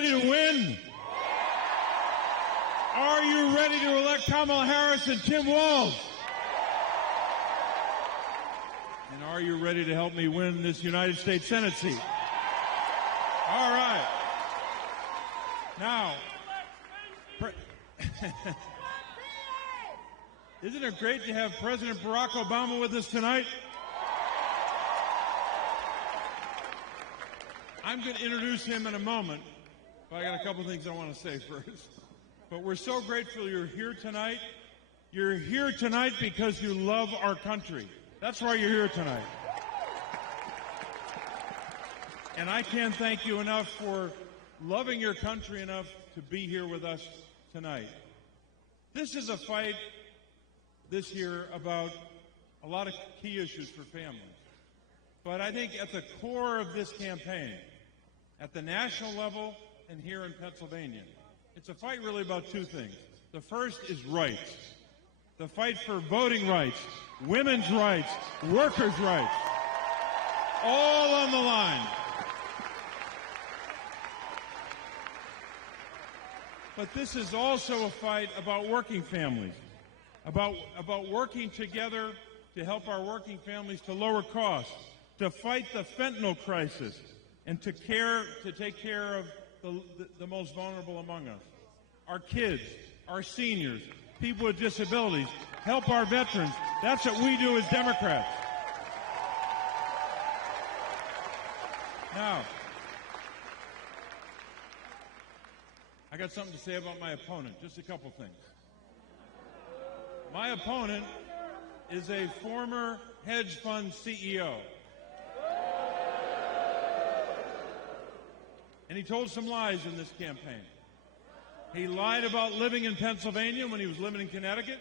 ready to win? Are you ready to elect Kamala Harris and Tim Walz? And are you ready to help me win this United States Senate seat? All right. Now, isn't it great to have President Barack Obama with us tonight? I'm going to introduce him in a moment, but I got a couple things I want to say first. But we're so grateful you're here tonight. You're here tonight because you love our country. That's why you're here tonight. And I can't thank you enough for loving your country enough to be here with us tonight. This is a fight this year about a lot of key issues for families. But I think at the core of this campaign, at the national level and here in Pennsylvania, it's a fight really about two things. The first is rights. The fight for voting rights, women's rights, workers' rights, all on the line. But this is also a fight about working families, about working together to help our working families to lower costs, to fight the fentanyl crisis, and to take care of the most vulnerable among us. Our kids, our seniors, people with disabilities, help our veterans. That's what we do as Democrats. Now, I got something to say about my opponent, just a couple things. My opponent is a former hedge fund CEO. And he told some lies in this campaign. He lied about living in Pennsylvania when he was living in Connecticut.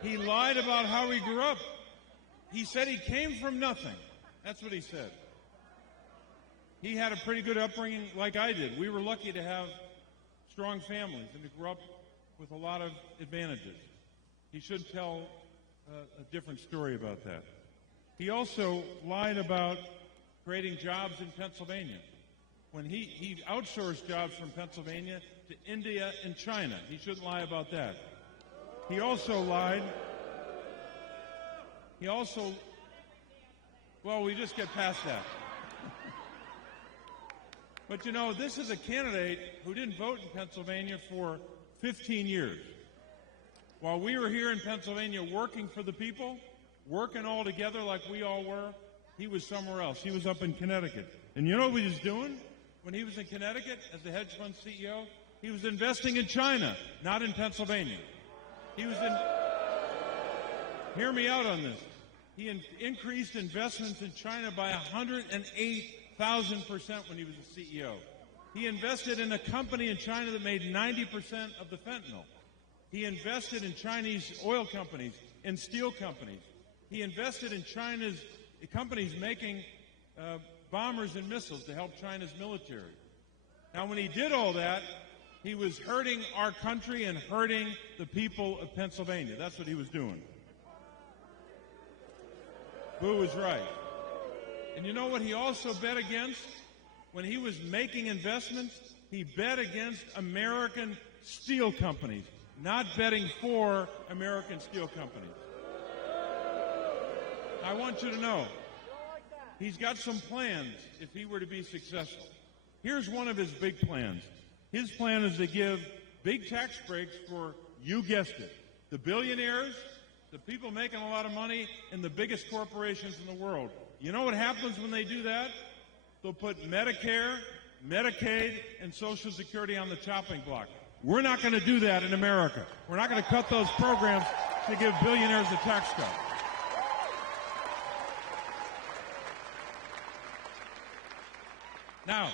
He lied about how he grew up. He said he came from nothing. That's what he said. He had a pretty good upbringing like I did. We were lucky to have strong families and to grow up with a lot of advantages. He should tell a different story about that. He also lied about creating jobs in Pennsylvania. When he outsourced jobs from Pennsylvania to India and China. He shouldn't lie about that. He also lied. Well, we just get past that. But you know, this is a candidate who didn't vote in Pennsylvania for 15 years. While we were here in Pennsylvania working for the people, working all together like we all were, he was somewhere else. He was up in Connecticut. And you know what he was doing when he was in Connecticut as the hedge fund CEO? He was investing in China, not in Pennsylvania. Hear me out on this. He increased investments in China by 108,000% when he was the CEO. He invested in a company in China that made 90% of the fentanyl. He invested in Chinese oil companies and steel companies. He invested in China's companies making bombers and missiles to help China's military. Now, when he did all that, he was hurting our country and hurting the people of Pennsylvania. That's what he was doing. Boo was right. And you know what he also bet against? When he was making investments, he bet against American steel companies, not betting for American steel companies. I want you to know, he's got some plans if he were to be successful. Here's one of his big plans. His plan is to give big tax breaks for, you guessed it, the billionaires, the people making a lot of money, and the biggest corporations in the world. You know what happens when they do that? They'll put Medicare, Medicaid, and Social Security on the chopping block. We're not going to do that in America. We're not going to cut those programs to give billionaires a tax cut. Now,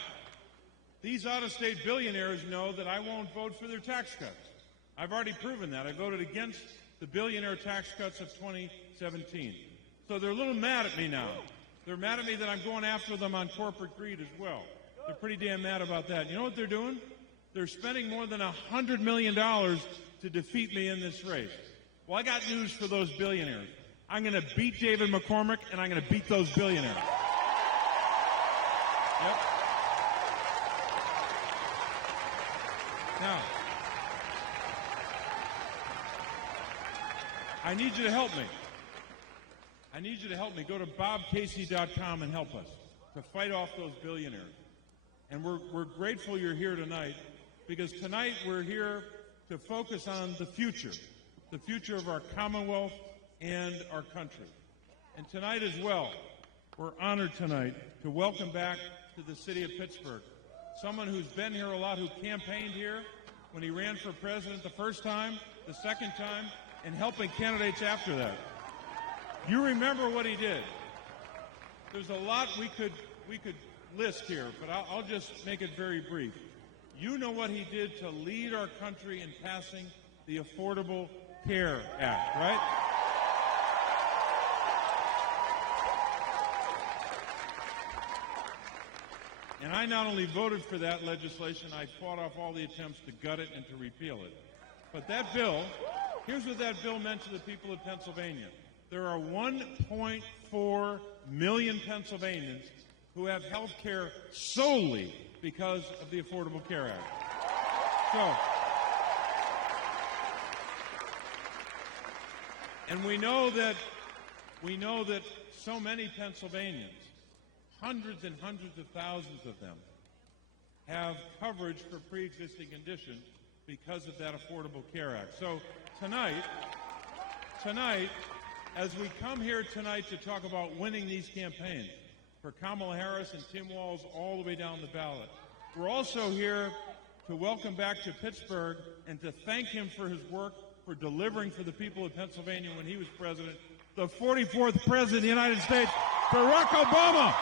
these out-of-state billionaires know that I won't vote for their tax cuts. I've already proven that. I voted against the billionaire tax cuts of 2017. So they're a little mad at me now. They're mad at me that I'm going after them on corporate greed as well. They're pretty damn mad about that. You know what they're doing? They're spending more than $100 million to defeat me in this race. Well, I got news for those billionaires. I'm going to beat David McCormick, and I'm going to beat those billionaires. Yep. Now, I need you to help me. I need you to help me. Go to bobcasey.com and help us to fight off those billionaires. And we're grateful you're here tonight, because tonight we're here to focus on the future of our Commonwealth and our country. And tonight as well, we're honored tonight to welcome back to the city of Pittsburgh someone who's been here a lot, who campaigned here when he ran for president the first time, the second time, and helping candidates after that. You remember what he did. There's a lot we could list here, but I'll just make it very brief. You know what he did to lead our country in passing the Affordable Care Act, right? And I not only voted for that legislation, I fought off all the attempts to gut it and to repeal it. But that bill, here's what that bill meant to the people of Pennsylvania. There are 1.4 million Pennsylvanians who have health care solely because of the Affordable Care Act. So, and we know that so many Pennsylvanians, hundreds and hundreds of thousands of them, have coverage for pre-existing conditions because of that Affordable Care Act. So tonight, as we come here tonight to talk about winning these campaigns for Kamala Harris and Tim Walz all the way down the ballot, we're also here to welcome back to Pittsburgh and to thank him for his work for delivering for the people of Pennsylvania when he was president, the 44th president of the United States, Barack Obama.